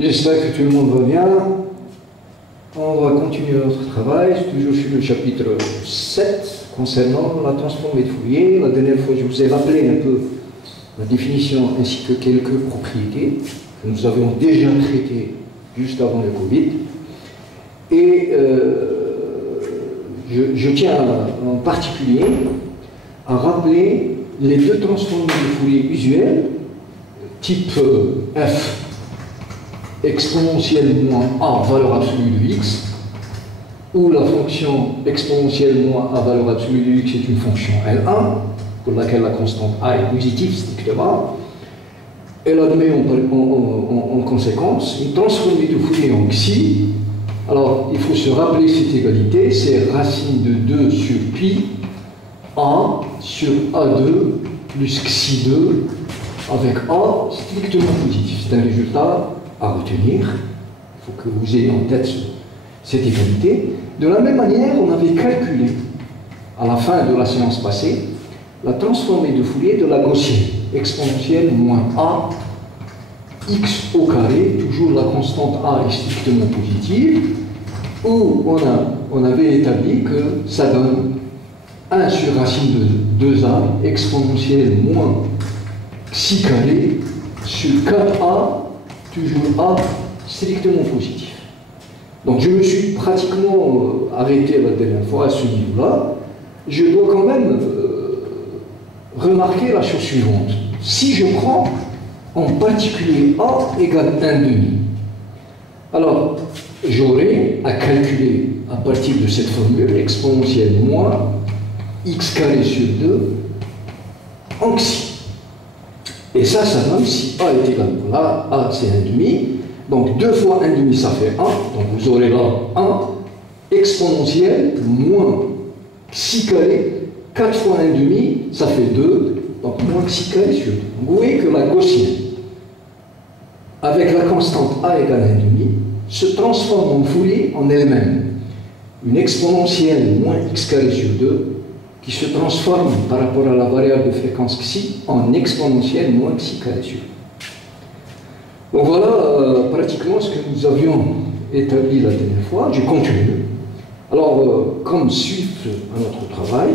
J'espère que tout le monde va bien. On va continuer notre travail, toujours sur le chapitre 7, concernant la transformée de Fourier. La dernière fois, je vous ai rappelé un peu la définition ainsi que quelques propriétés que nous avions déjà traitées juste avant le Covid. Et je tiens en particulier à rappeler les deux transformées de Fourier usuelles, type f exponentielle moins a valeur absolue de x, où la fonction exponentielle moins a valeur absolue de x est une fonction L1, pour laquelle la constante a est positive strictement. Elle admet en conséquence une transformée de Fourier en xi. Alors, il faut se rappeler cette égalité, c'est racine de 2 sur pi a sur a2 plus xi2 avec a strictement positif. C'est un résultat à retenir. Il faut que vous ayez en tête cette égalité. De la même manière, on avait calculé, à la fin de la séance passée, la transformée de Fourier de la gaussienne, exponentielle moins a, x au carré, toujours la constante a est strictement positive, où on avait établi que ça donne 1 sur racine de 2a, exponentielle moins xi carré, sur 4a, toujours a strictement positif. Donc je me suis pratiquement arrêté la dernière fois à ce niveau-là. Je dois quand même remarquer la chose suivante. Si je prends en particulier a égale 1 demi, alors j'aurai à calculer à partir de cette formule exponentielle moins x carré sur 2 en xi. Et ça donne si a est égal à a c'est 1 demi, donc 2 fois 1 demi ça fait 1, donc vous aurez là 1 exponentielle moins xi carré, 4 fois 1 demi ça fait 2, donc moins xi carré sur 2. Donc vous voyez que la gaussienne, avec la constante a égale 1 demi, se transforme en Fourier en elle-même. Une exponentielle moins x carré sur 2 qui se transforme par rapport à la variable de fréquence xi en exponentielle moins xi carré sur 2. Donc voilà pratiquement ce que nous avions établi la dernière fois. Je continue. Alors, comme suite à notre travail,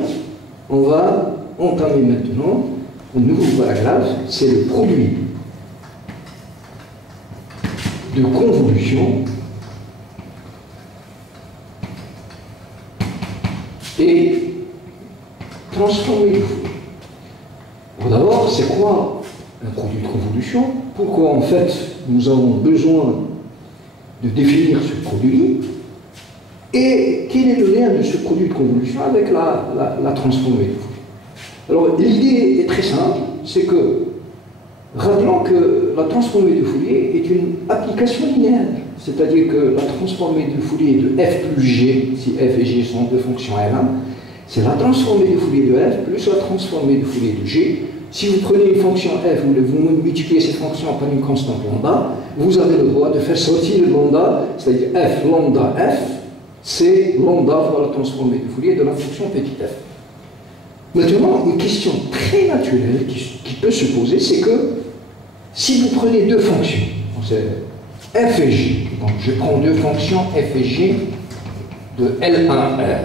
on va entamer maintenant un nouveau paragraphe, c'est le produit de convolution et transformé de Fourier. D'abord, c'est quoi un produit de convolution? Pourquoi en fait nous avons besoin de définir ce produit? Et quel est le lien de ce produit de convolution avec la transformée de Fourier? Alors l'idée est très simple, c'est que rappelons que la transformée de Fourier est une application linéaire, c'est-à-dire que la transformée de Fourier de f plus g, si f et g sont deux fonctions L1, c'est la transformée de Fourier de f plus la transformée de Fourier de g. Si vous prenez une fonction f, vous multipliez cette fonction par une constante lambda, vous avez le droit de faire sortir le lambda, c'est-à-dire f lambda f, c'est lambda fois la transformée de Fourier de la fonction petit f. Maintenant, une question très naturelle qui peut se poser, c'est que si vous prenez deux fonctions, f et g, donc je prends deux fonctions f et g de L1R,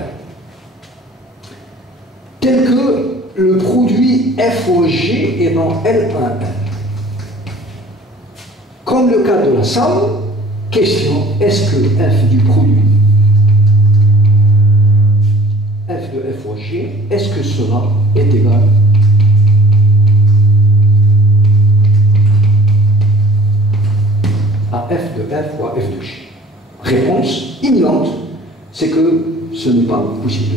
tel que le produit f au g est dans L1R. Comme le cas de la somme, question, est-ce que f du produit f de f au g, est-ce que cela est égal à f de f fois f de g? Réponse imminente, c'est que ce n'est pas possible.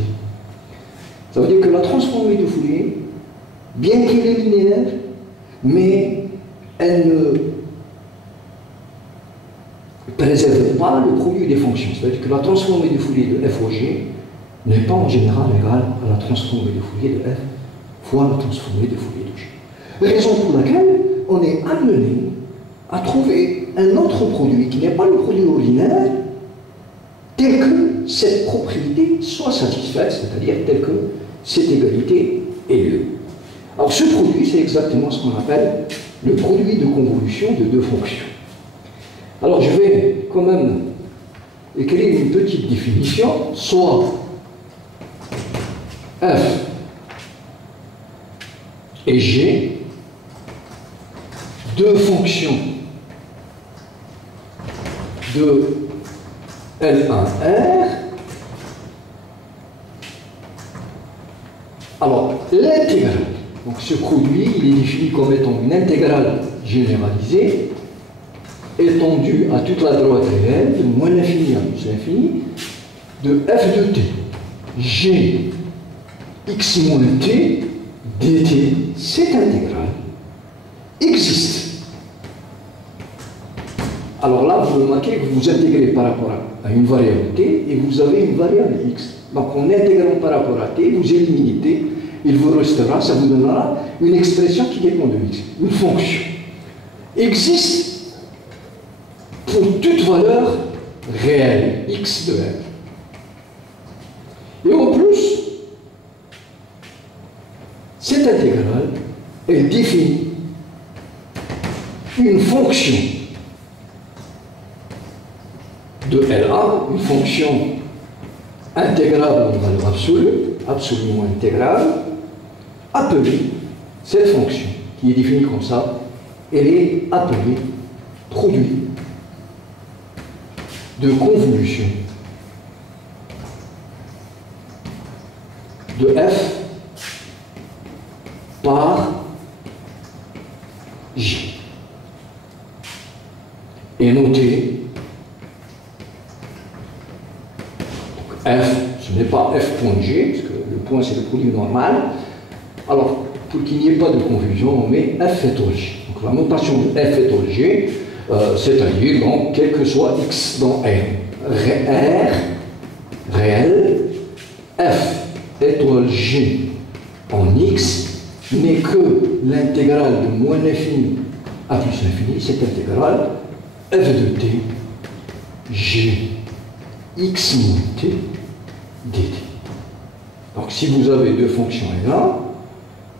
Ça veut dire que la transformée de Fourier, bien qu'elle est linéaire, mais elle ne préserve pas le produit des fonctions. C'est-à-dire que la transformée de Fourier de f au g n'est pas en général égale à la transformée de Fourier de f fois la transformée de Fourier de g. Raison pour laquelle on est amené à trouver un autre produit qui n'est pas le produit ordinaire, tel que cette propriété soit satisfaite, c'est-à-dire tel que cette égalité ait lieu. Alors ce produit, c'est exactement ce qu'on appelle le produit de convolution de deux fonctions. Alors je vais quand même écrire une petite définition, soit f et g, deux fonctions de L1R. Alors, l'intégrale, donc ce produit, il est défini comme étant une intégrale généralisée, étendue à toute la droite réelle, de moins l'infini à plus l'infini, de f de t, g x moins t dt. Cette intégrale existe. Alors là, vous remarquez que vous intégrez par rapport à une variable t et vous avez une variable x. Donc en intégrant par rapport à t, vous éliminez t, il vous restera, ça vous donnera une expression qui dépend de x, une fonction. Existe pour toute valeur réelle, x de r. Et en plus, cette intégrale, elle définit une fonction de L1, une fonction intégrable en valeur absolue, absolument intégrale, appelée, cette fonction, qui est définie comme ça, elle est appelée produit de convolution de f par J. Et notez, f, ce n'est pas f.g, parce que le point c'est le produit normal. Alors, pour qu'il n'y ait pas de confusion, on met f étoile g. Donc la notation de f étoile g, c'est-à-dire donc quel que soit x dans R, réel, f étoile g en x n'est que l'intégrale de moins l'infini à plus l'infini, cette intégrale f de t, g, x moins t, dt. Donc si vous avez deux fonctions L1,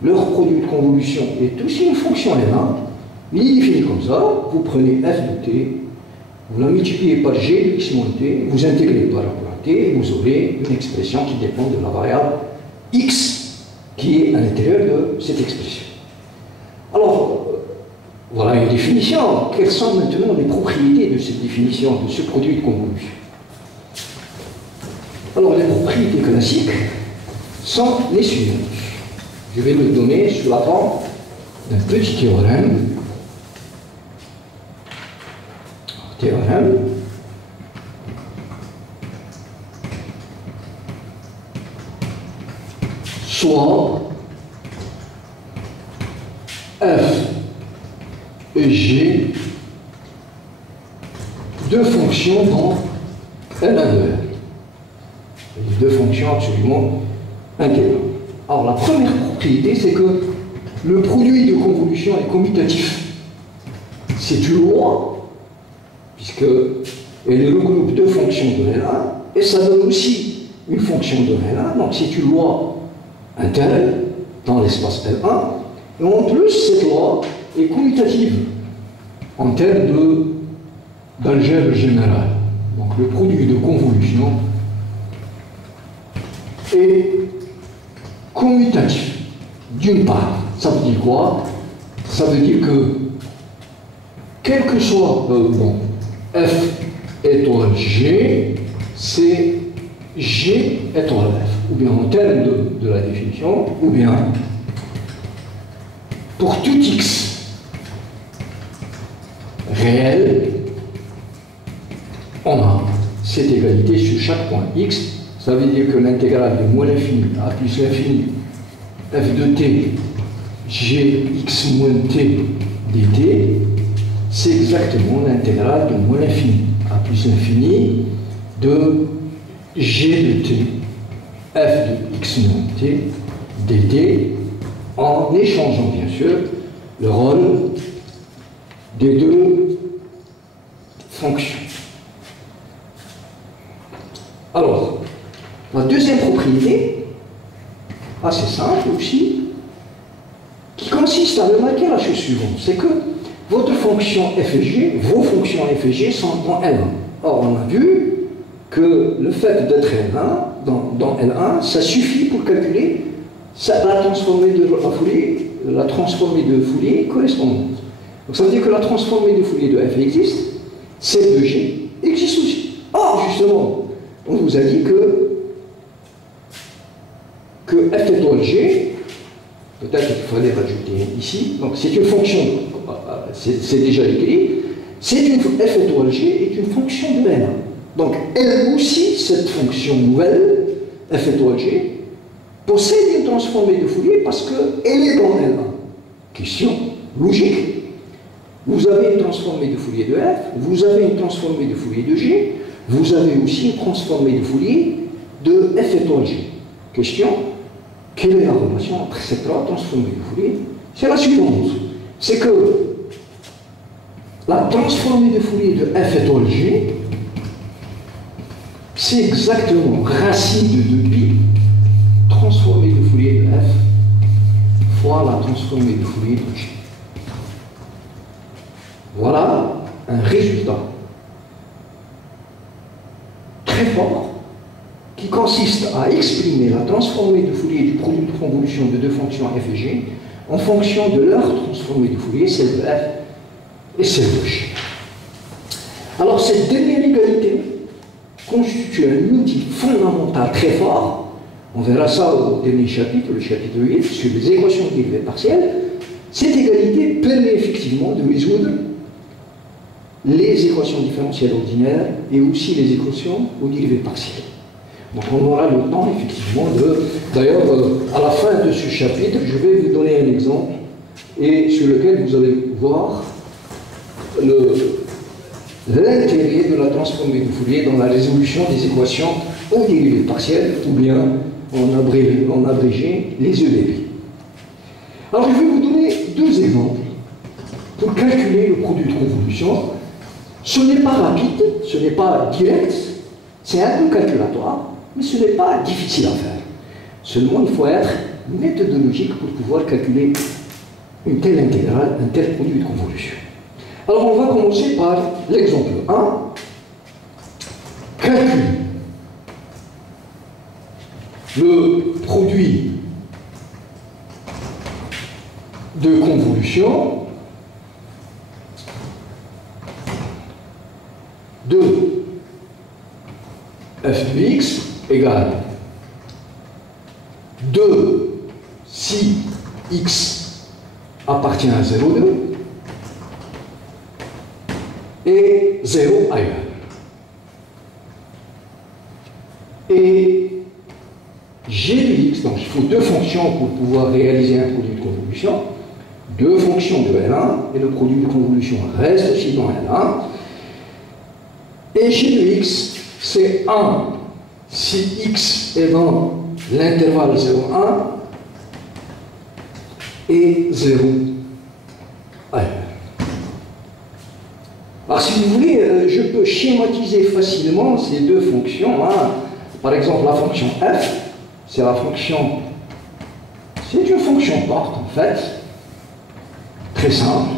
leur produit de convolution est aussi une fonction L1, il est défini comme ça, vous prenez f de t, vous la multipliez par g, x moins t, vous intégrez par rapport à t, et vous aurez une expression qui dépend de la variable x, qui est à l'intérieur de cette expression. Alors, voilà une définition. Quelles sont maintenant les propriétés de cette définition, de ce produit de convolution? Alors, les propriétés classiques sont les suivantes. Je vais le donner sous la forme d'un petit théorème. Théorème. Soit f et g, deux fonctions dans L1 de R. Deux fonctions absolument intégrales. Alors la première propriété, c'est que le produit de convolution est commutatif. C'est une loi, puisqu'elle regroupe deux fonctions de L1, et ça donne aussi une fonction de L1, donc c'est une loi interne dans l'espace L1, et en plus cette loi est commutative en termes d'algèbre générale. Donc le produit de convolution est commutatif. D'une part, ça veut dire quoi? Ça veut dire que quel que soit f étoile g, c'est g étoile f, ou bien en termes de la définition, ou bien pour tout x réel, on a cette égalité sur chaque point x. Ça veut dire que l'intégrale de moins l'infini à plus l'infini f de t g x moins t dt, c'est exactement l'intégrale de moins l'infini à plus l'infini de g de t f de x moins t dt, en échangeant bien sûr le rôle des deux fonctions. Alors, la deuxième propriété, assez simple aussi, qui consiste à remarquer la chose suivante, c'est que votre fonction f et g, vos fonctions f et g sont en L1. Or, on a vu que le fait d'être L1, dans L1, ça suffit pour calculer la transformée de Fourier correspondante. Donc ça veut dire que la transformée de Fourier de f existe, celle de g existe aussi. Or, justement, on vous a dit que f étoile g, peut-être qu'il fallait rajouter ici, donc c'est une fonction, c'est déjà écrit, f étoile g est une fonction de L1. Donc, elle aussi, cette fonction nouvelle, f étoile g, possède une transformée de Fourier parce qu'elle est dans L1. Question logique. Vous avez une transformée de Fourier de f, vous avez une transformée de Fourier de g, vous avez aussi une transformée de Fourier de f étoile g. Question, quelle est la relation entre ces trois transformées de Fourier? C'est la suivante. C'est que la transformée de Fourier de f étoile g, c'est exactement racine de 2pi transformée de Fourier de f fois la transformée de Fourier de g. Voilà un résultat très fort qui consiste à exprimer la transformée de Fourier du produit de convolution de deux fonctions f et g en fonction de leur transformée de Fourier, celle de f et celle de g. Alors cette dernière égalité constitue un outil fondamental très fort. On verra ça au dernier chapitre, le chapitre 8, sur les équations de dérivées partielles. Cette égalité permet effectivement de résoudre les équations différentielles ordinaires et aussi les équations aux dérivées partielles. Donc on aura le temps effectivement de... D'ailleurs, à la fin de ce chapitre, je vais vous donner un exemple et sur lequel vous allez voir l'intérêt de la transformée de Fourier dans la résolution des équations aux dérivées partielles, ou bien en abrégé les EDP. Alors je vais vous donner deux exemples pour calculer le produit de convolution. Ce n'est pas rapide, ce n'est pas direct, c'est un peu calculatoire, mais ce n'est pas difficile à faire. Seulement, il faut être méthodologique pour pouvoir calculer une telle intégrale, un tel produit de convolution. Alors, on va commencer par l'exemple 1. Calcule le produit de convolution de f de x égale 2 si x appartient à 0,2 et 0 ailleurs. Et g de x, donc il faut deux fonctions pour pouvoir réaliser un produit de convolution, deux fonctions de L1, et le produit de convolution reste aussi dans L1. Et g de x, c'est 1 si x est dans l'intervalle 0,1 et 0 ailleurs. Alors si vous voulez, je peux schématiser facilement ces deux fonctions. Par exemple, la fonction f, c'est une fonction porte en fait, très simple.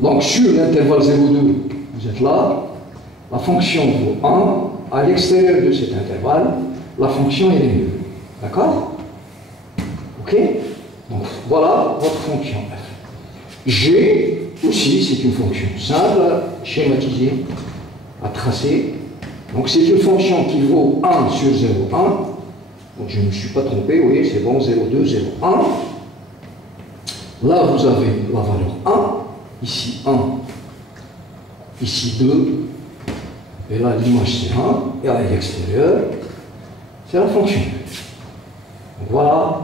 Donc sur l'intervalle 0,2, vous êtes là, la fonction vaut 1, à l'extérieur de cet intervalle, la fonction est nulle. D'accord? Ok? Donc voilà votre fonction f. G aussi, c'est une fonction simple à schématiser, à tracer. Donc c'est une fonction qui vaut 1 sur 0,1. Donc je ne me suis pas trompé, vous voyez, c'est bon, 0,2, 0,1. Là, vous avez la valeur 1, ici 1, ici 2, et là, l'image c'est 1, et à l'extérieur, c'est la fonction. Donc voilà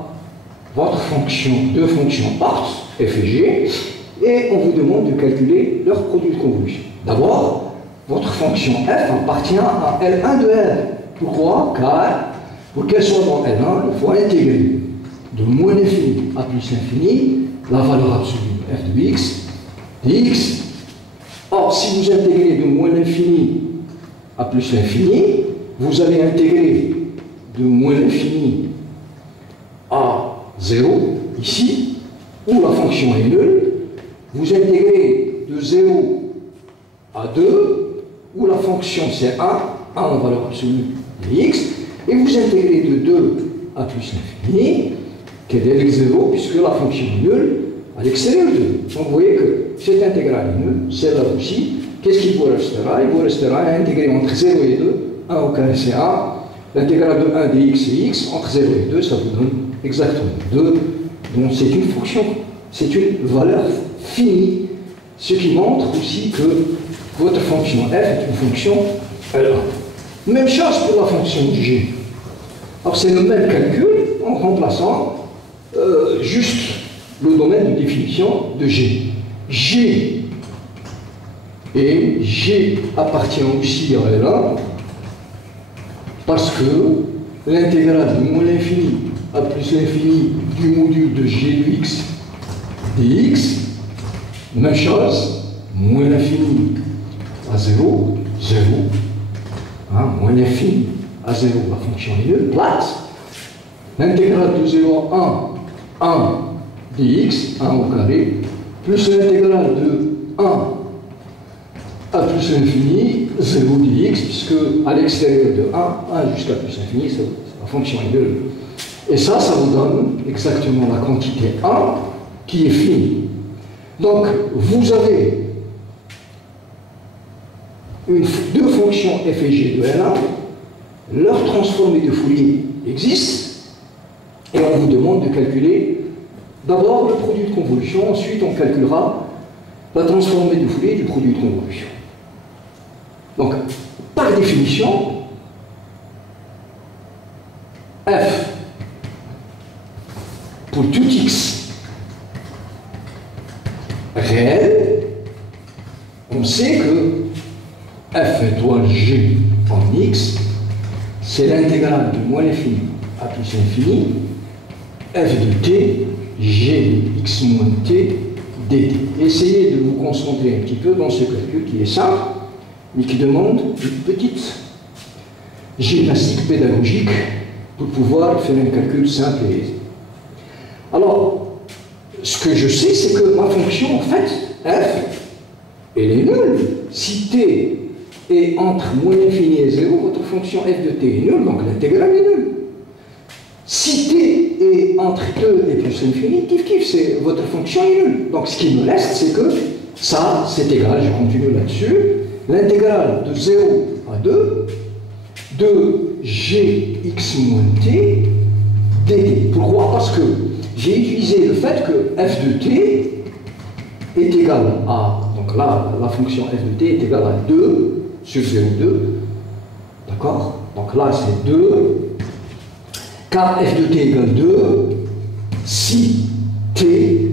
votre fonction, deux fonctions partent, f et g, et on vous demande de calculer leur produit de convolution. D'abord, votre fonction f appartient à L1 de R. Pourquoi? Car pour qu'elle soit dans L1, il faut intégrer de moins l'infini à plus l'infini la valeur absolue de f de x, dx. Or, si vous intégrez de moins l'infini à plus l'infini, vous allez intégrer de moins l'infini à 0, ici, où la fonction est nulle. Vous intégrez de 0 à 2, où la fonction c'est 1 en valeur absolue de x, et vous intégrez de 2 à plus l'infini, qui est dx 0, puisque la fonction est nulle à l'extérieur de 2. Donc vous voyez que cette intégrale est nulle, celle-là aussi. Qu'est-ce qu'il vous restera? Il vous restera à intégrer entre 0 et 2, 1 au carré c'est 1, l'intégrale de 1 dx et x, entre 0 et 2, ça vous donne exactement 2. Donc c'est une fonction, c'est une valeur finie, ce qui montre aussi que votre fonction f est une fonction L1. Même chose pour la fonction g. Alors c'est le même calcul en remplaçant juste le domaine de définition de g. G et G appartient aussi à L1 parce que l'intégrale de moins l'infini à plus l'infini du module de g de x dx, même chose, moins l'infini à 0, 0, hein, moins l'infini à 0, la fonction est nulle, plate. L'intégrale de 0 à 1, 1 dx, 1 au carré, plus l'intégrale de 1 à plus l'infini, 0 dx, puisque à l'extérieur de 1 jusqu'à plus l'infini, la fonction est nulle. Et ça vous donne exactement la quantité 1 qui est finie. Donc, vous avez deux fonctions f et g de L1, leur transformée de Fourier existe, et on vous demande de calculer d'abord le produit de convolution, ensuite on calculera la transformée de Fourier du produit de convolution. Donc, par définition, f pour tout x réel, on sait que f étoile g en x, c'est l'intégrale de moins l'infini à plus l'infini, f de t, g x moins t, dt. Essayez de vous concentrer un petit peu dans ce calcul qui est simple, mais qui demande une petite gymnastique pédagogique pour pouvoir faire un calcul simple et aisé. Alors, ce que je sais, c'est que ma fonction, en fait, f, elle est nulle. Si t est entre moins l'infini et 0, votre fonction f de t est nulle, donc l'intégrale est nulle. Si t est entre 2 et plus l'infini, kiff, votre fonction est nulle. Donc ce qui me reste, c'est que ça, c'est égal, je continue là-dessus, l'intégrale de 0 à 2 de gx moins t dt. Pourquoi? Parce que j'ai utilisé le fait que f de t est égal à, donc là, la fonction f de t est égale à 2 sur 0,2, d'accord? Donc là, c'est 2, car f de t égale 2, si t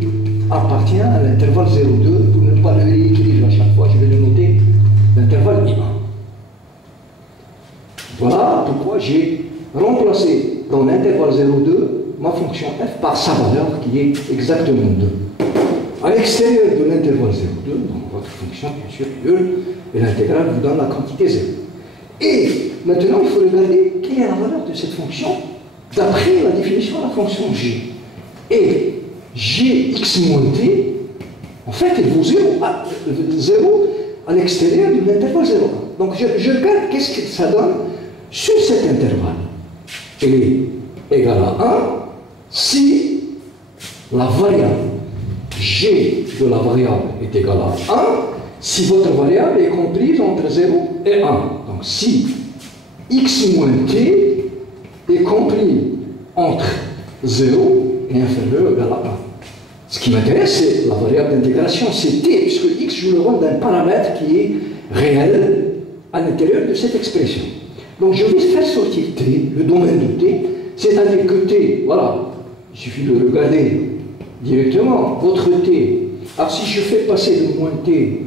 appartient à l'intervalle 0,2, pour ne pas le réécrire à chaque fois, je vais le noter, l'intervalle I1. Voilà pourquoi j'ai remplacé dans l'intervalle 0,2 ma fonction f par sa valeur qui est exactement 2. À l'extérieur de l'intervalle 0,2, donc votre fonction bien sûr est nulle, et l'intégrale vous donne la quantité 0. Et maintenant il faut regarder quelle est la valeur de cette fonction d'après la définition de la fonction g. Et gx moins t, en fait, elle vaut 0 à l'extérieur de l'intervalle 0,1. Donc je regarde qu'est-ce que ça donne sur cet intervalle. Elle est égale à 1 si la variable g de la variable est égale à 1, si votre variable est comprise entre 0 et 1. Donc si x moins t est compris entre 0 et inférieur ou égal à 1. Ce qui m'intéresse, c'est la variable d'intégration, c'est t, puisque x joue le rôle d'un paramètre qui est réel à l'intérieur de cette expression. Donc je vais faire sortir t, le domaine de t, c'est-à-dire que t, voilà, il suffit de le regarder directement, votre t. Alors si je fais passer le moins t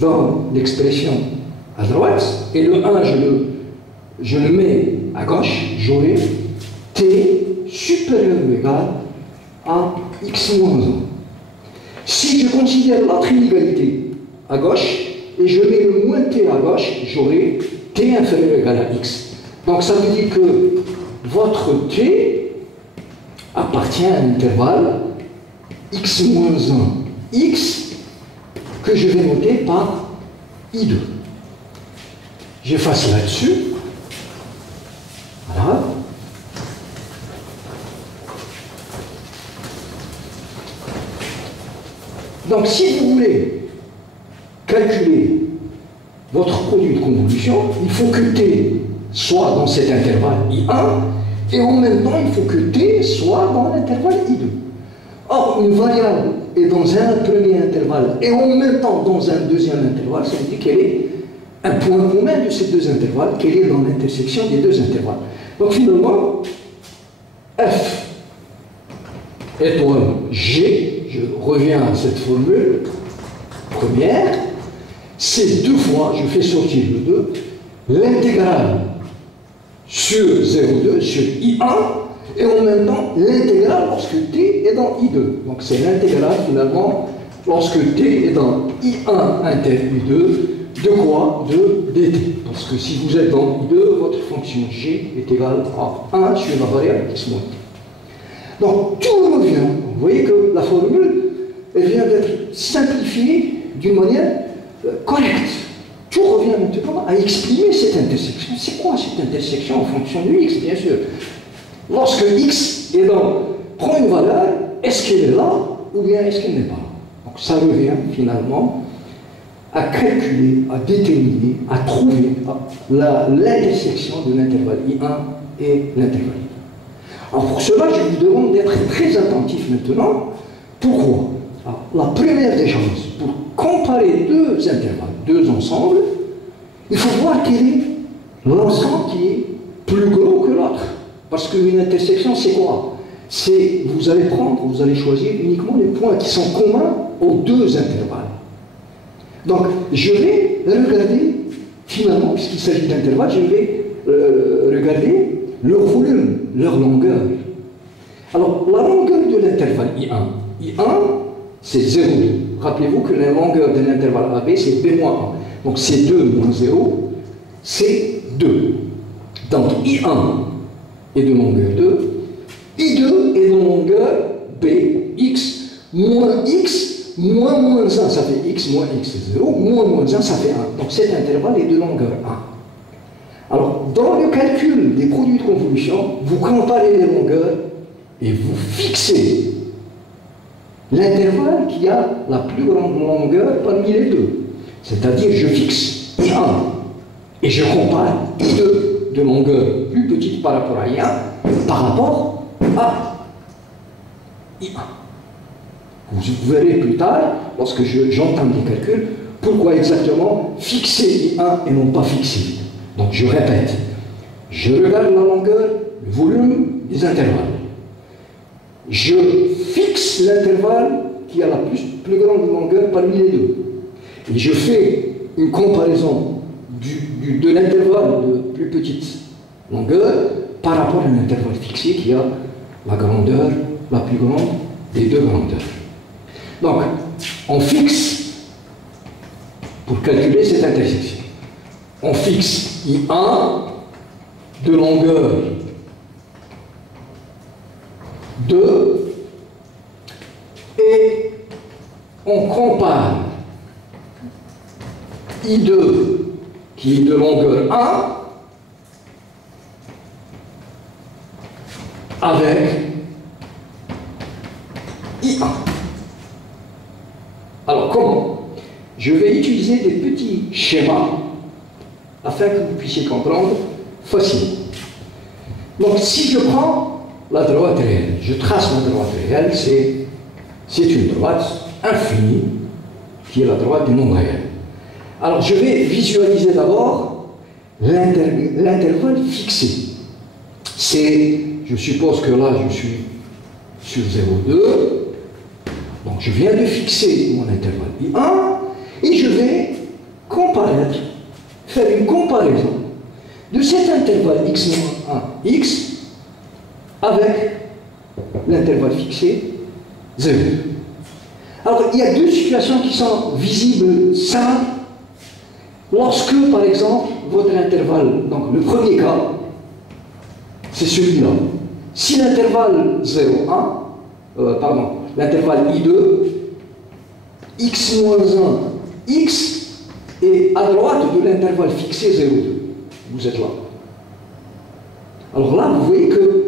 dans l'expression à droite, et le 1, je le mets à gauche, j'aurai t supérieur ou égal à x moins 1. Si je considère la trinégalité à gauche, et je mets le moins t à gauche, j'aurai t inférieur ou égal à x. Donc ça veut dire que votre t appartient à l'intervalle x moins 1, x que je vais noter par I2. J'efface là-dessus. Voilà. Donc, si vous voulez calculer votre produit de convolution, il faut que T soit dans cet intervalle I1, et en même temps, il faut que T soit dans l'intervalle I2. Or, une variable est dans un premier intervalle et en même temps dans un deuxième intervalle, ça veut dire qu'elle est un point commun de ces deux intervalles, qu'elle est dans l'intersection des deux intervalles. Donc finalement, F étoile G, je reviens à cette formule première, c'est deux fois, je fais sortir le 2, l'intégrale sur 0,2, sur I1, et en même temps l'intégrale lorsque T est dans I2. Donc c'est l'intégrale finalement lorsque T est dans I1 inter I2, de quoi? De dt. Parce que si vous êtes dans I2, votre fonction G est égale à 1 sur la variable x moins t. Donc tout revient. Vous voyez que la formule, elle vient d'être simplifiée d'une manière correcte. Tout revient maintenant à exprimer cette intersection. C'est quoi cette intersection en fonction de x, bien sûr? Lorsque x est dans, prend une valeur, est-ce qu'elle est là ou bien est-ce qu'elle n'est pas là? Donc ça revient finalement à calculer, à déterminer, à trouver l'intersection de l'intervalle I1 et l'intervalle I2. Alors pour cela, je vous demande d'être très attentif maintenant. Pourquoi? Alors, la première des choses, pour comparer deux intervalles, deux ensembles, il faut voir quel est l'ensemble qui est plus gros que l'autre. Parce qu'une intersection, c'est quoi? C'est, vous allez prendre, vous allez choisir uniquement les points qui sont communs aux deux intervalles. Donc, je vais regarder, finalement, puisqu'il s'agit d'intervalles, je vais regarder leur volume, leur longueur. Alors, la longueur de l'intervalle I1, c'est 0,2. Rappelez-vous que la longueur de l'intervalle AB, c'est B-1. Donc, c'est 2 moins 0, c'est 2. Donc, I1 est de longueur 2, I2 est de longueur B, x, moins x, moins 1, ça fait x, moins x, c'est 0, moins 1, ça fait 1. Donc cet intervalle est de longueur 1. Alors, dans le calcul des produits de convolution, vous comparez les longueurs et vous fixez l'intervalle qui a la plus grande longueur parmi les deux. C'est-à-dire, je fixe I1 et je compare I2 de longueur plus petite par rapport à I1 par rapport à I1. Vous verrez plus tard, lorsque j'entame les calculs, pourquoi exactement fixer I1 et non pas fixer I2. Donc je répète, je regarde la longueur, le volume des intervalles. Je fixe l'intervalle qui a la plus grande longueur parmi les deux. Et je fais une comparaison de l'intervalle de plus petite longueur par rapport à l'intervalle fixé qui a la grandeur la plus grande des deux grandeurs. Donc, on fixe, pour calculer cette intersection, on fixe I1 de longueur 2 et on compare I2 qui est de longueur 1 avec I1. Alors comment? Je vais utiliser des petits schémas afin que vous puissiez comprendre facilement. Donc si je prends la droite réelle, je trace la droite réelle, c'est une droite infinie qui est la droite des nombres réels. Alors je vais visualiser d'abord l'intervalle fixé. Je suppose que là je suis sur 0,2, donc je viens de fixer mon intervalle I1 et je vais faire une comparaison de cet intervalle x-1x avec l'intervalle fixé 0. Alors il y a deux situations qui sont visibles simples lorsque par exemple votre intervalle, donc le premier cas c'est celui-là. Si l'intervalle 0,1, l'intervalle I2, x-1 x est à droite de l'intervalle fixé 0,2. Vous êtes là. Alors là, vous voyez que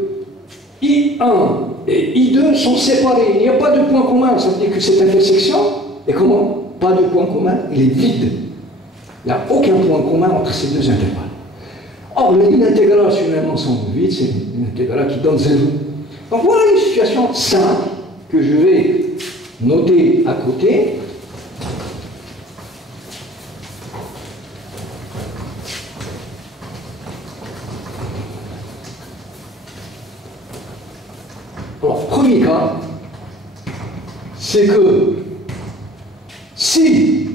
I1 et I2 sont séparés. Il n'y a pas de point commun. Ça veut dire que cette intersection est comment? Pas de point commun, il est vide. Il n'y a aucun point commun entre ces deux intervalles. Or, une intégrale sur un ensemble vide, c'est une intégrale qui donne 0. Donc voilà une situation simple que je vais noter à côté. Alors, premier cas, c'est que si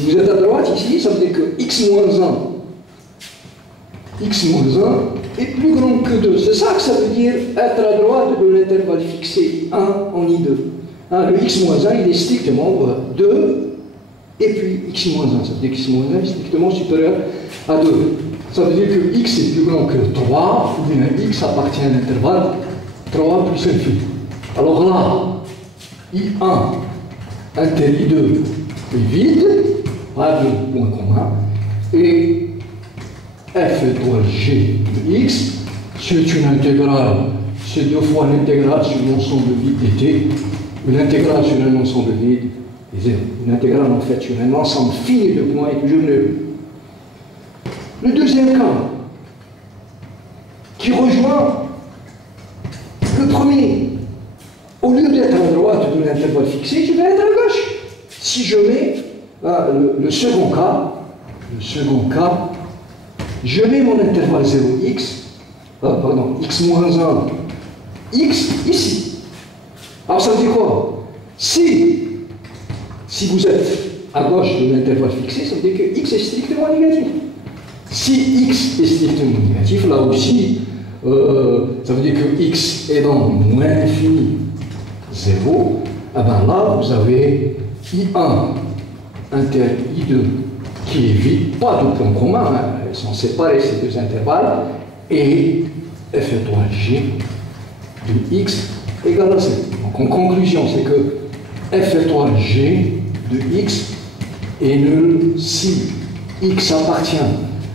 vous êtes à droite ici, ça veut dire que x-1 est plus grand que 2. C'est ça que ça veut dire être à droite de l'intervalle fixé 1 en I2. Hein, le x-1, il est strictement 2, et puis x-1. Ça veut dire que x-1 est strictement supérieur à 2. Ça veut dire que x est plus grand que 3, ou bien x appartient à l'intervalle 3 plus infini. Alors là, I1 inter I2 est vide, pas de point commun, et f étoile g de x, c'est une intégrale, c'est deux fois l'intégrale sur l'ensemble vide dt, une intégrale sur un ensemble vide est 0. Une intégrale en fait sur un ensemble fini de points est toujours 0. Le deuxième cas, qui rejoint le premier, au lieu d'être à droite de l'intervalle fixé, je vais être à gauche. Si je mets le second cas, je mets mon intervalle 0x, x-1, x ici. Alors ça veut dire quoi? Si vous êtes à gauche de l'intervalle fixé, ça veut dire que x est strictement négatif. Si x est strictement négatif, là aussi, ça veut dire que x est dans moins l'infini 0, et bien là vous avez I1 inter I2 qui est vide, pas de point commun, hein, elles sont séparées ces deux intervalles, et f étoile g de x égale à 0. Donc en conclusion, c'est que f étoile g de x est nul si x appartient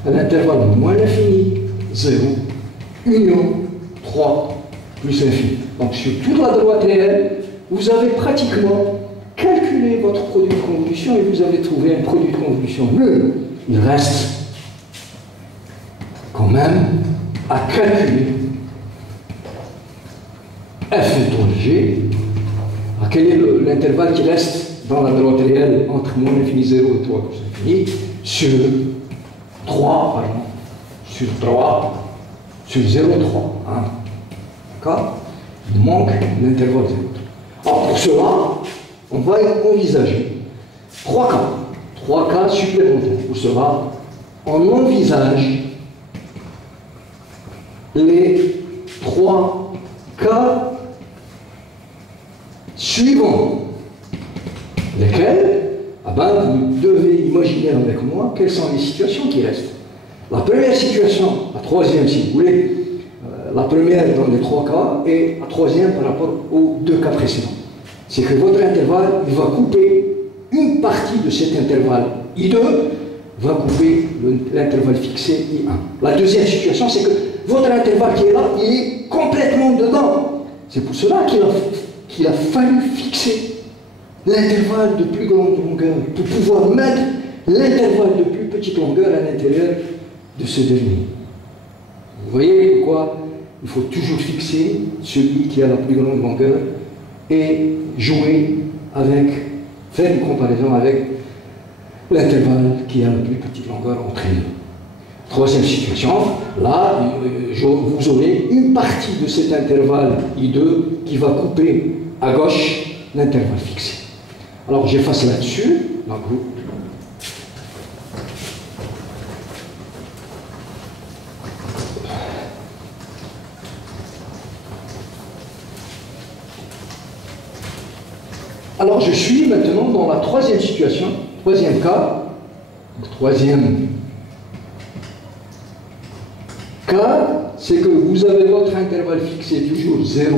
à l'intervalle moins l'infini 0 union 3 plus infini. Donc sur toute la droite réelle, vous avez pratiquement calculé votre produit de convolution et vous avez trouvé un produit de convolution nul. Il reste quand même à calculer f étoile g. Quel est l'intervalle qui reste dans la droite réelle entre moins l'infini 0 et 3 plus infini sur 3, pardon, sur 3, sur 0,3. Hein. D'accord? Il manque l'intervalle 0,3. Alors pour cela, on va envisager 3 cas. 3 cas supplémentaires. Pour cela, on envisage les 3 cas suivants. Lesquels? Ah ben, vous devez imaginer avec moi quelles sont les situations qui restent. La première situation, la troisième si vous voulez, la première dans les 3 cas et la troisième par rapport aux 2 cas précédents. C'est que votre intervalle, il va couper une partie de cet intervalle I2, va couper l'intervalle fixé I1. La deuxième situation, c'est que votre intervalle qui est là, il est complètement dedans. C'est pour cela qu'il a fallu fixer l'intervalle de plus grande longueur pour pouvoir mettre l'intervalle de plus petite longueur à l'intérieur de ce dernier. Vous voyez pourquoi il faut toujours fixer celui qui a la plus grande longueur et jouer avec, faire une comparaison avec l'intervalle qui a la plus petite longueur entre eux. Troisième situation, là, vous aurez une partie de cet intervalle I2 qui va couper à gauche l'intervalle fixé. Alors j'efface là-dessus, donc alors je suis maintenant dans la troisième situation, troisième cas, troisième cas, c'est que vous avez votre intervalle fixé toujours 0,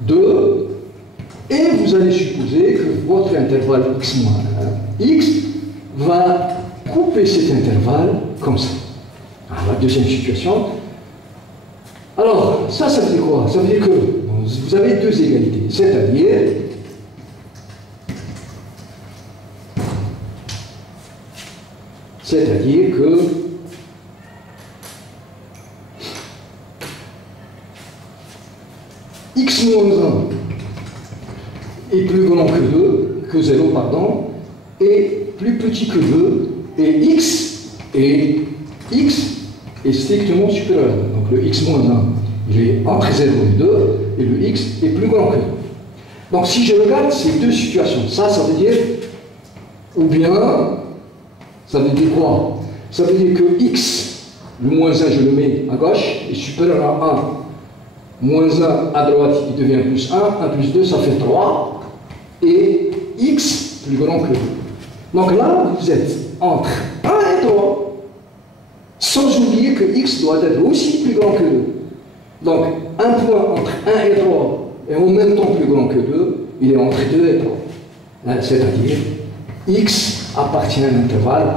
2, et vous vous allez supposer que votre intervalle x moins 1, x, va couper cet intervalle comme ça. Alors, la deuxième situation. Alors, ça veut dire quoi? Ça veut dire que vous avez deux égalités, c'est-à-dire que x moins 1 est plus grand que 0, pardon, est plus petit que 2, et x est strictement supérieur à 2. Donc le x moins 1, il est entre 0 et 2, et le x est plus grand que 2. Donc si je regarde ces deux situations, ça veut dire, ou bien, ça veut dire quoi? Ça veut dire que x, le moins 1, je le mets à gauche, est supérieur à 1. Moins 1 à droite, il devient plus 1. 1 plus 2, ça fait 3. Et x plus grand que 2. Donc là, vous êtes entre 1 et 3. Sans oublier que x doit être aussi plus grand que 2. Donc, un point entre 1 et 3 est en même temps plus grand que 2, il est entre 2 et 3. C'est-à-dire, x appartient à un intervalle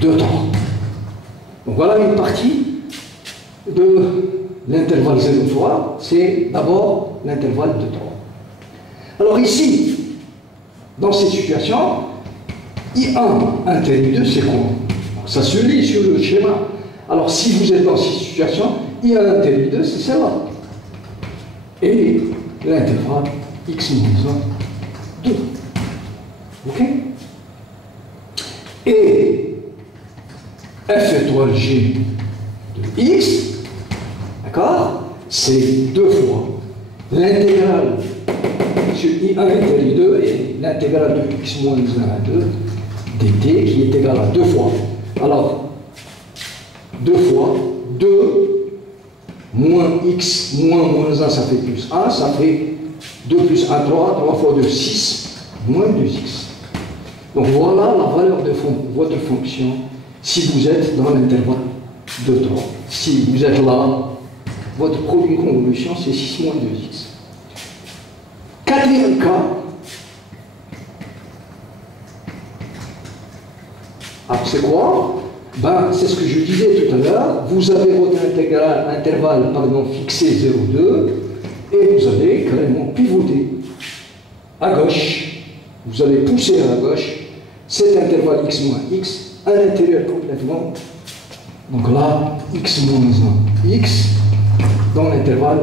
de 3. Donc voilà une partie de l'intervalle 0,3, c'est d'abord l'intervalle de 3. Alors ici, dans cette situation, I1 interdit 2, c'est quoi? Ça se lit sur le schéma. Alors si vous êtes dans cette situation, I1 interdit 2, c'est celle-là. Et l'intervalle x moins 1, 2. Ok? Et f étoile g de x, d'accord, c'est 2 fois l'intégrale sur I1 interdit 2 et l'intégrale de x moins 1 à 2 dt qui est égal à 2 fois. Alors, 2 fois 2 moins x moins 1, ça fait plus 1, ça fait 2 plus 1, 3, 3 fois 2, 6, moins 2x. Donc voilà la valeur de votre fonction si vous êtes dans l'intervalle de 3. Si vous êtes là, votre produit de convolution, c'est 6 moins 2x. Quatrième cas, alors c'est quoi? Ben, c'est ce que je disais tout à l'heure, vous avez votre intervalle fixé 0,2 et vous allez carrément pivoter à gauche, vous allez pousser à la gauche cet intervalle x moins x à l'intérieur complètement. Donc là, x moins 1, x dans l'intervalle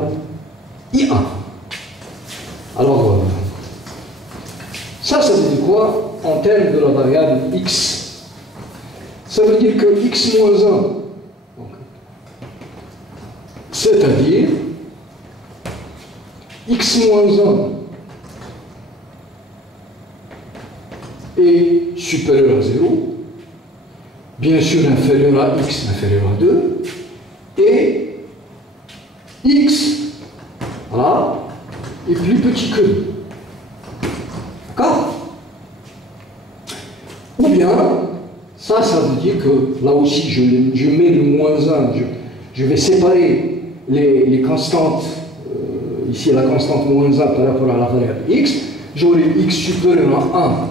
I1. Alors, ça veut dire quoi en termes de la variable x? Ça veut dire que x moins 1, c'est-à-dire x moins 1 est supérieur à 0, bien sûr inférieur à x inférieur à 2, et x, voilà, est plus petit que 2. D'accord? Ou bien, ça veut dire que là aussi, je mets le moins 1, je vais séparer les constantes, ici la constante moins 1 par rapport à la variable x, j'aurai x supérieur à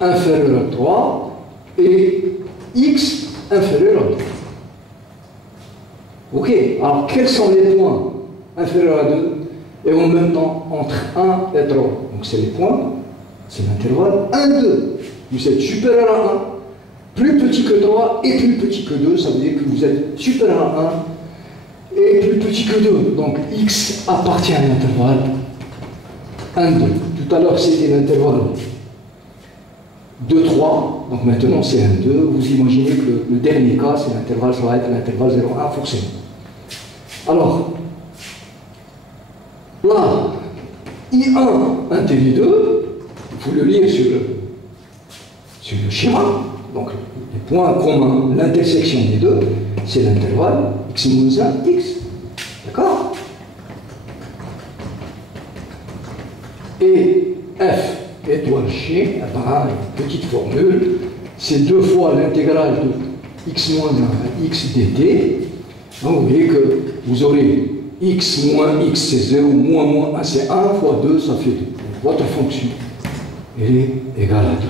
1 inférieur à 3 et x inférieur à 2. Ok, alors quels sont les points inférieurs à 2 et en même temps entre 1 et 3? Donc c'est les points, c'est l'intervalle 1, 2. Vous êtes supérieur à 1, plus petit que 3 et plus petit que 2, ça veut dire que vous êtes supérieur à 1 et plus petit que 2. Donc x appartient à l'intervalle 1, 2. Tout à l'heure c'était l'intervalle 2, 3, donc maintenant c'est 1, 2. Vous imaginez que le dernier cas, c'est l'intervalle, ça va être l'intervalle 0, 1 forcément. Alors, là, I1 interdit 2, il faut le lire sur le schéma. Donc, les points communs, l'intersection des deux, c'est l'intervalle x moins 1, x. D'accord? Et f étoile g, une petite formule, c'est 2 fois l'intégrale de x moins 1 à x dt. Donc, vous voyez que vous aurez x moins x c'est 0, moins 1 c'est 1, fois 2 ça fait 2. Donc, votre fonction, elle est égale à 2.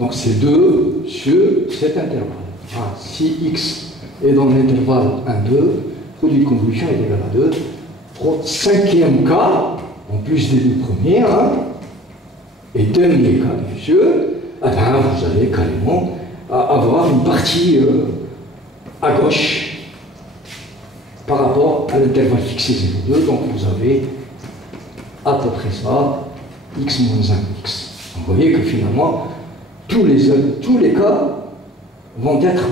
Donc c'est 2 sur cet intervalle. Ah, si x est dans l'intervalle 1, 2, produit de convolution est égal à 2. Au cinquième cas, en plus des deux premiers, hein, et dernier cas, bien sûr, eh ben, vous allez carrément avoir une partie à gauche par rapport à l'intervalle fixé 0,2. Donc vous avez à peu près ça, x moins 1x. Vous voyez que finalement, tous les cas vont être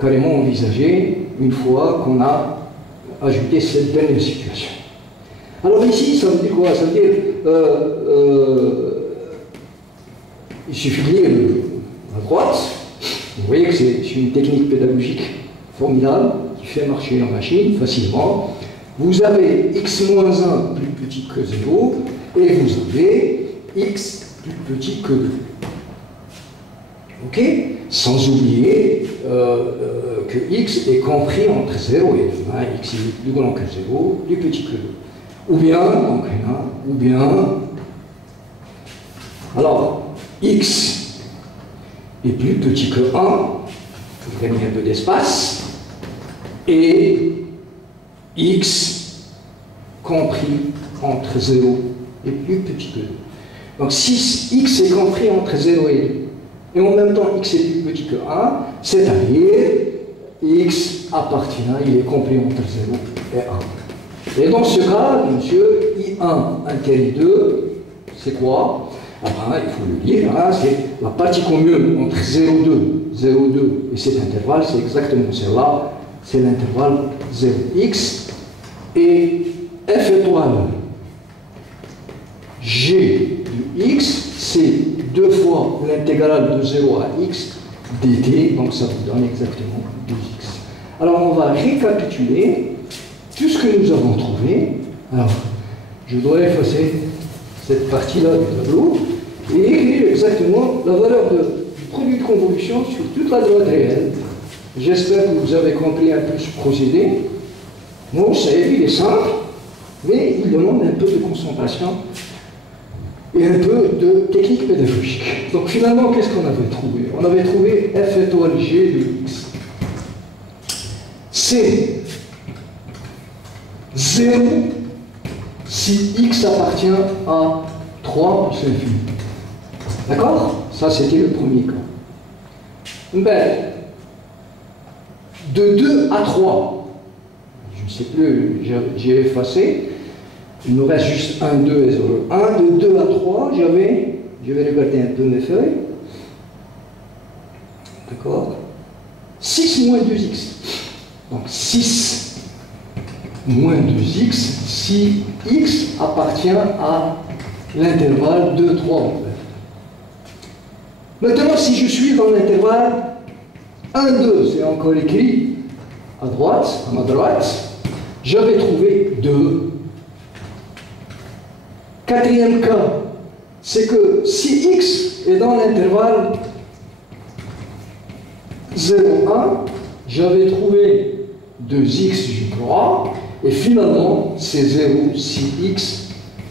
carrément envisagés une fois qu'on a ajouté cette dernière situation. Alors ici, ça veut dire quoi? Ça veut dire il suffit de lire à droite. Vous voyez que c'est une technique pédagogique formidable qui fait marcher la machine facilement. Vous avez x moins 1 plus petit que 0 et vous avez x plus petit que 2. Ok? Sans oublier que x est compris entre 0 et 2. Hein? X est plus grand que 0, plus petit que 2. Ou bien, donc, ou bien, alors, x est plus petit que 1, vous gagnez un peu d'espace, et x compris entre 0 et plus petit que 2. Donc si x est compris entre 0 et 2, et en même temps x est plus petit que 1, c'est-à-dire x appartient, il est compris entre 0 et 1. Et dans ce cas, monsieur, I1 intérêt 2, c'est quoi? Ah ben, il faut le lire, hein, c'est la partie commune entre 0,2 et cet intervalle, c'est exactement celle-là, c'est l'intervalle 0x, et f étoile g du x, c'est 2 fois l'intégrale de 0 à x dt, donc ça vous donne exactement 2x. Alors on va récapituler tout ce que nous avons trouvé. Alors, je dois effacer cette partie-là du tableau et écrire exactement la valeur du produit de convolution sur toute la droite réelle. J'espère que vous avez compris un peu ce procédé. Moi, vous savez, il est simple, mais il demande un peu de concentration et un peu de technique pédagogique. Donc finalement, qu'est-ce qu'on avait trouvé? On avait trouvé f étoile g de x. C'est 0 si x appartient à 3 plus l'infini. D'accord? Ça, c'était le premier cas. Ben, de 2 à 3, je ne sais plus, j'ai effacé, il nous reste juste 1, 2 et 0. 1, de 2 à 3, je vais regarder un peu mes feuilles. D'accord? 6 moins 2x. Donc 6 moins 2x si x appartient à l'intervalle 2, 3. Maintenant, si je suis dans l'intervalle 1, 2, c'est encore écrit à droite, à ma droite, j'avais trouvé 2. Quatrième cas, c'est que si x est dans l'intervalle 0, 1, j'avais trouvé 2x, je crois, et finalement, c'est 0 si x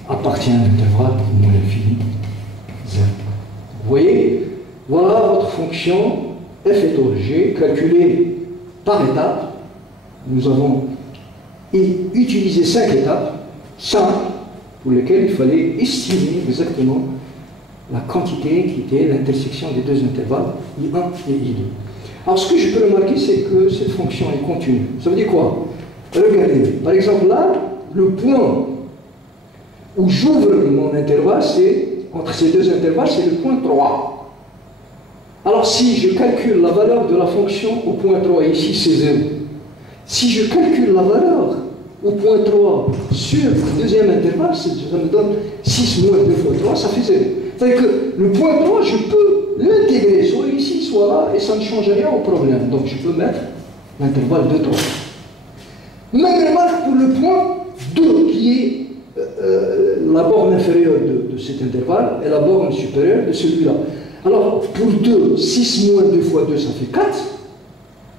appartient à l'intervalle moins l'infini 0. Vous voyez, voilà votre fonction f étoile g calculée par étapes. Nous avons utilisé 5 étapes simples pour lesquelles il fallait estimer exactement la quantité qui était l'intersection des deux intervalles I1 et I2. Alors ce que je peux remarquer, c'est que cette fonction est continue. Ça veut dire quoi? Regardez, par exemple là, le point où j'ouvre mon intervalle, c'est entre ces deux intervalles, c'est le point 3. Alors si je calcule la valeur de la fonction au point 3, ici c'est 0, si je calcule la valeur au point 3 sur le deuxième intervalle, ça me donne 6 moins 2 fois 3, ça fait 0. C'est-à-dire que le point 3, je peux l'intégrer soit ici, soit là, et ça ne change rien au problème. Donc je peux mettre l'intervalle de 3. Même remarque pour le point 2, qui est la borne inférieure de cet intervalle et la borne supérieure de celui-là. Alors, pour 2, 6 moins 2 fois 2, ça fait 4.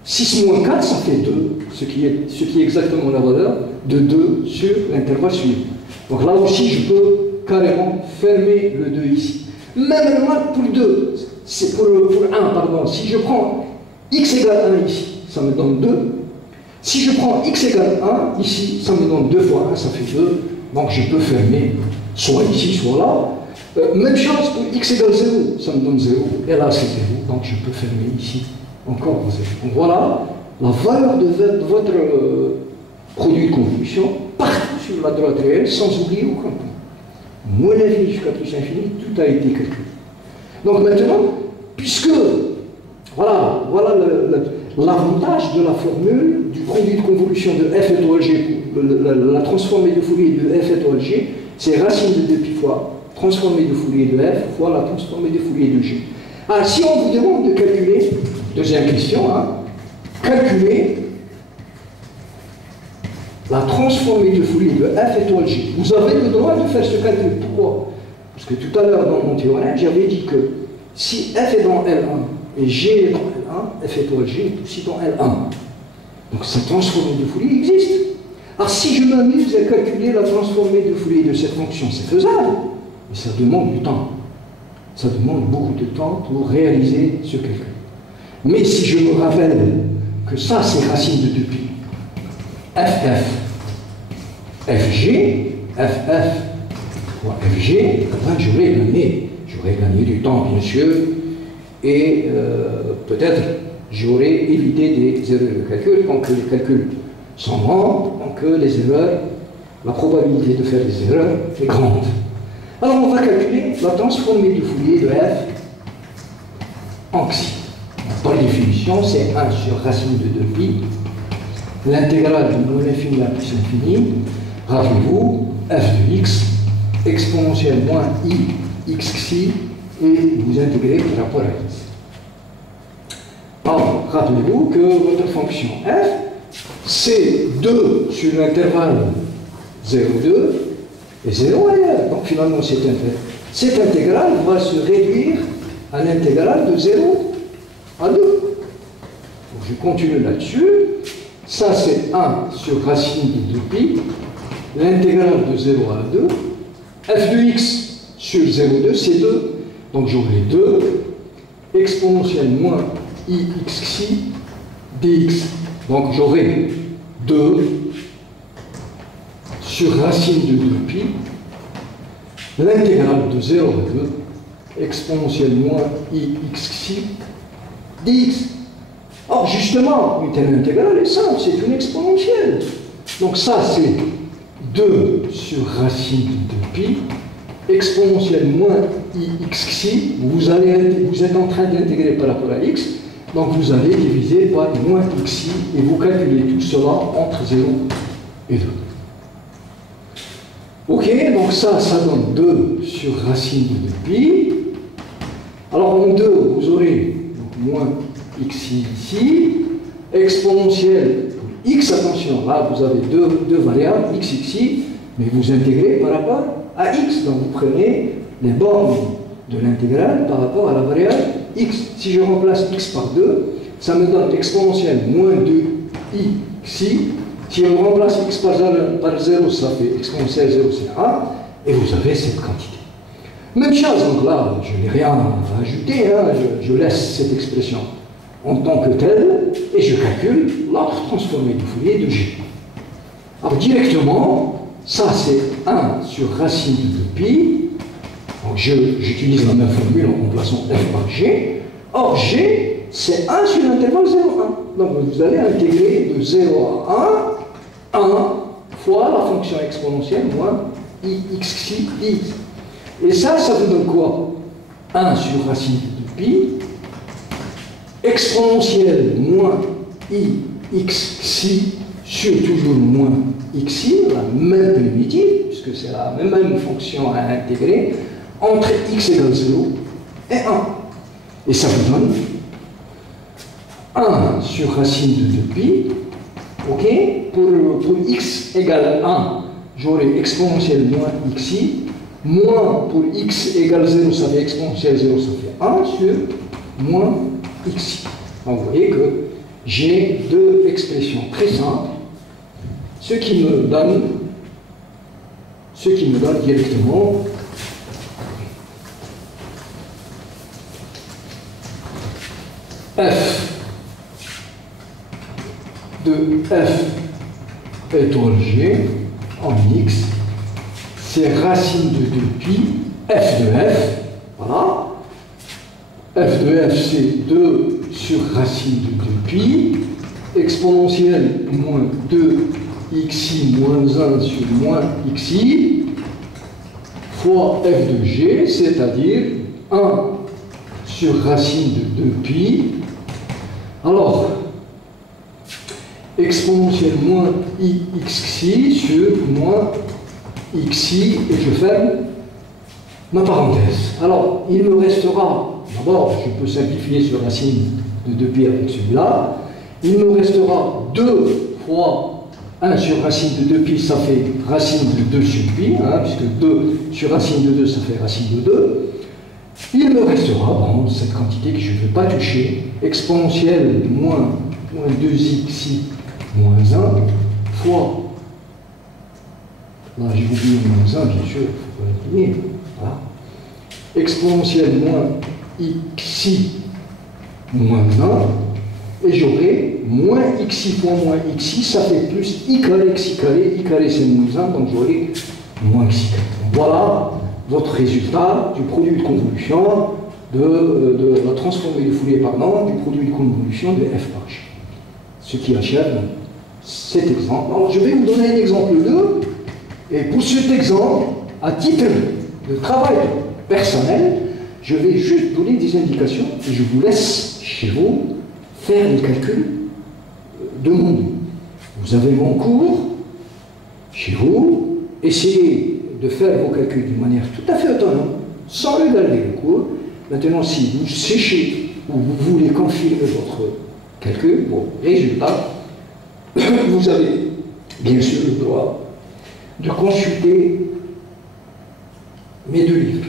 6 moins 4, ça fait 2, ce qui est exactement la valeur de 2 sur l'intervalle suivant. Donc là aussi, je peux carrément fermer le 2 ici. Même pour 2, c'est pour 1, pardon. Si je prends x égale 1 ici, ça me donne 2. Si je prends x égale 1 ici, ça me donne 2 fois 1, ça fait 2. Donc je peux fermer soit ici, soit là. Même chose pour x égale 0, ça me donne 0. Et là, c'est 0. Donc je peux fermer ici encore 0. Donc voilà la valeur de votre produit de convolution partout sur la droite réelle, sans oublier aucun point. Moins l'infini jusqu'à plus l'infini, tout a été calculé. Donc maintenant, puisque, voilà l'avantage de la formule du produit de convolution de f étoile g, la transformée de Fourier de f étoile g, c'est racine de 2 pi fois transformée de Fourier de f fois la transformée de Fourier de g. Alors, si on vous demande de calculer, deuxième question, calculer la transformée de Fourier de f étoile g. Vous avez le droit de faire ce calcul. Pourquoi? Parce que tout à l'heure, dans mon théorème, j'avais dit que si f est dans L1 et g est dans L1, f étoile g est aussi dans L1. Donc cette transformée de Fourier existe. Alors si je m'amuse à calculer la transformée de Fourier de cette fonction, c'est faisable, mais ça demande du temps. Ça demande beaucoup de temps pour réaliser ce calcul. Mais si je me rappelle que ça, c'est racine de 2 pi, fg fois fg, j'aurais gagné du temps, bien sûr, et peut-être j'aurais évité des erreurs de calcul. Quand les calculs sont grands, donc les erreurs, la probabilité de faire des erreurs est grande. Alors on va calculer la transformée du Fourier de f en xi. Par définition, c'est 1 sur racine de 2 pi, l'intégrale de moins l'infini à plus l'infini. Rappelez-vous, f de x exponentielle moins i x xi, et vous intégrez par rapport à x. Alors, rappelez-vous que votre fonction f, c'est 2 sur l'intervalle 0,2 et 0 ailleurs. Donc finalement, cette intégrale va se réduire à l'intégrale de 0 à 2. Donc, je continue là-dessus. Ça, c'est 1 sur racine de 2 pi, l'intégrale de 0 à 2. f de x sur 0,2, c'est 2. Donc j'aurai 2 exponentielle moins ix xi dx. Donc j'aurai 2 sur racine de 2 pi, l'intégrale de 0 à 2 exponentielle moins ix xi dx. Or justement, une telle intégrale est simple, c'est une exponentielle. Donc ça c'est 2 sur racine de 2 pi exponentielle moins ix xi, vous êtes en train d'intégrer par rapport à x, donc vous allez diviser par moins xi et vous calculez tout cela entre 0 et 2. Ok, donc ça donne 2 sur racine de 2 pi. Alors en 2, vous aurez donc, moins xi ici, exponentielle pour x, attention, là vous avez deux variables, x, xi, mais vous intégrez par rapport à x, donc vous prenez les bornes de l'intégrale par rapport à la variable x. Si je remplace x par 2, ça me donne exponentielle moins 2i xi. Si on remplace x par 0, ça fait exponentielle 0, c'est 1, et vous avez cette quantité. Même chose, donc là, je n'ai rien à ajouter, je laisse cette expression en tant que telle, et je calcule la transformée du Fourier de g. Alors directement, ça c'est 1 sur racine de 2 pi, donc j'utilise la même formule en remplaçant f par g. Or g, c'est 1 sur l'intervalle 0,1. Donc vous allez intégrer de 0 à 1 fois la fonction exponentielle moins ix xi dx. Et ça vous donne quoi? 1 sur racine de 2 pi, exponentielle moins ix xi sur toujours moins xi, la même primitive, puisque c'est la même fonction à intégrer, entre x égale 0 et 1. Et ça vous donne 1 sur racine de 2 pi, ok? Pour x égale 1, j'aurai exponentielle moins xi, moins pour x égale 0, ça fait exponentielle 0, ça fait 1 sur moins xi. Donc vous voyez que j'ai deux expressions très simples, ce qui me donne directement f de f étoile g en x, c'est racine de 2pi, f de f, voilà. F de f, c'est 2 sur racine de 2pi, exponentielle moins 2xi moins 1 sur moins xi, fois f de g, c'est-à-dire 1 sur racine de 2pi. Alors, exponentielle moins ixi sur moins xi, et je ferme ma parenthèse. Alors, il me restera, d'abord, je peux simplifier sur racine de 2pi avec celui-là, il me restera 2 fois 1 sur racine de 2pi, ça fait racine de 2 sur pi, hein, puisque 2 sur racine de 2, ça fait racine de 2. Il me restera, bon, cette quantité que je ne vais pas toucher, exponentielle moins 2xi moins 1 fois, là j'ai oublié moins 1 bien sûr, il faut pas l'oublier, voilà, exponentielle moins xi moins 1, et j'aurai moins xi fois moins xi, ça fait plus i carré c'est moins 1, donc j'aurai moins xi carré. Voilà votre résultat du produit de convolution de la transformée de Fourier, pardon, du produit de convolution de f par g. Ce qui achève cet exemple. Alors je vais vous donner un exemple 2, et pour cet exemple, à titre de travail personnel, je vais juste donner des indications et je vous laisse chez vous faire les calculs de mon dos. Vous avez mon cours chez vous, essayez de faire vos calculs d'une manière tout à fait autonome, sans regarder le cours. Maintenant, si vous séchez ou vous voulez confirmer votre calcul, vos résultats, vous avez bien sûr le droit de consulter mes 2 livres.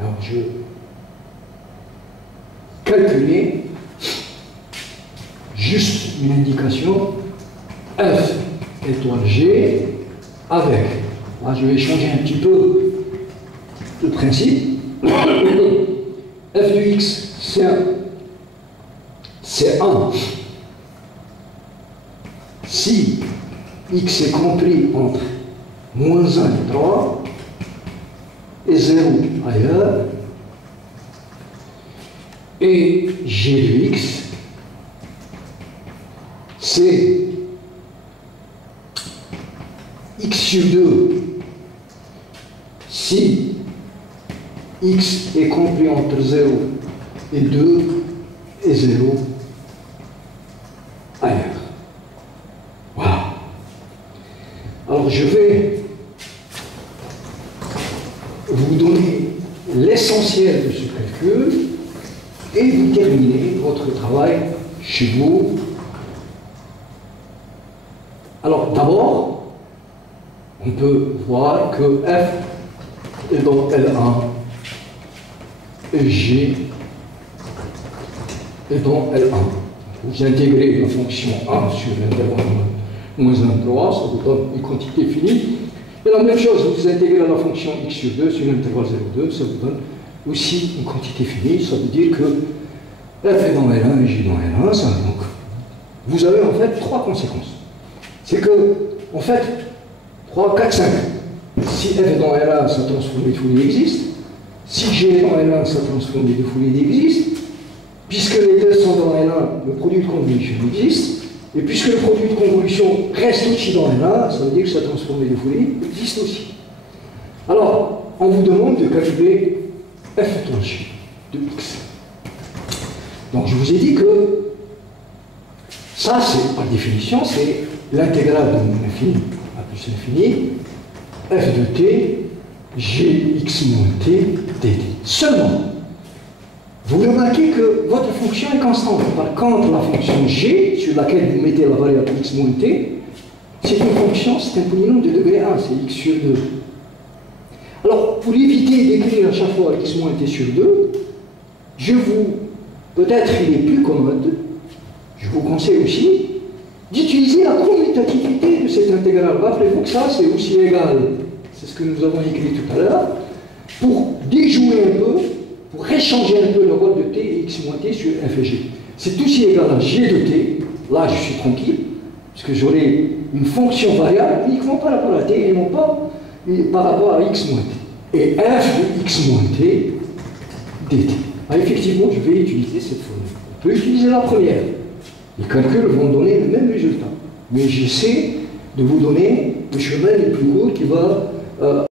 Alors, je calculais juste une indication f étoile g avec, là je vais changer un petit peu le principe, f de x c'est 1 si x est compris entre moins 1 et 3 et 0 ailleurs, et g de x c'est x sur 2 si x est compris entre 0 et 2 et 0 ailleurs. Voilà. Alors je vais vous donner l'essentiel de ce calcul et vous terminez votre travail chez vous. Alors d'abord, on peut voir que f est dans L1 et G est dans L1. Vous intégrez la fonction 1 sur l'intervalle moins 1, 3, ça vous donne une quantité finie. Et la même chose, vous intégrez la fonction x sur 2 sur l'intervalle 0,2, ça vous donne aussi une quantité finie. Ça veut dire que f est dans L1 et G dans L1. Ça, donc, vous avez en fait 3 conséquences. C'est que, en fait, 3, 4, 5. Si f est dans L1, sa transformée de Fourier existe. Si g est dans L1, sa transformée de Fourier existe. Puisque les deux sont dans L1, le produit de convolution existe. Et puisque le produit de convolution reste aussi dans L1, ça veut dire que sa transformée de Fourier existe aussi. Alors, on vous demande de calculer f étoile g de x. Donc, je vous ai dit que ça, c'est par définition, c'est l'intégrale de l'infini à plus l'infini, f de t, gx moins t, dt. Seulement, vous remarquez que votre fonction est constante. Par contre, la fonction g, sur laquelle vous mettez la variable x moins t, c'est une fonction, c'est un polynôme de degré 1, c'est x sur 2. Alors, pour éviter d'écrire à chaque fois x moins t sur 2, je vous peut-être il est plus commode, je vous conseille aussi, d'utiliser la commutativité de cette intégrale. Rappelez-vous que ça, c'est aussi égal. C'est ce que nous avons écrit tout à l'heure. Pour déjouer un peu, pour échanger un peu le rôle de t et x moins t sur f et g. C'est aussi égal à g de t. Là, je suis tranquille, puisque j'aurai une fonction variable uniquement par rapport à t et non pas par rapport à x moins t. Et f de x moins t dt. Ah, effectivement, je vais utiliser cette formule. On peut utiliser la première. Les calculs vont donner le même résultat. Mais j'essaie de vous donner le chemin le plus court qui va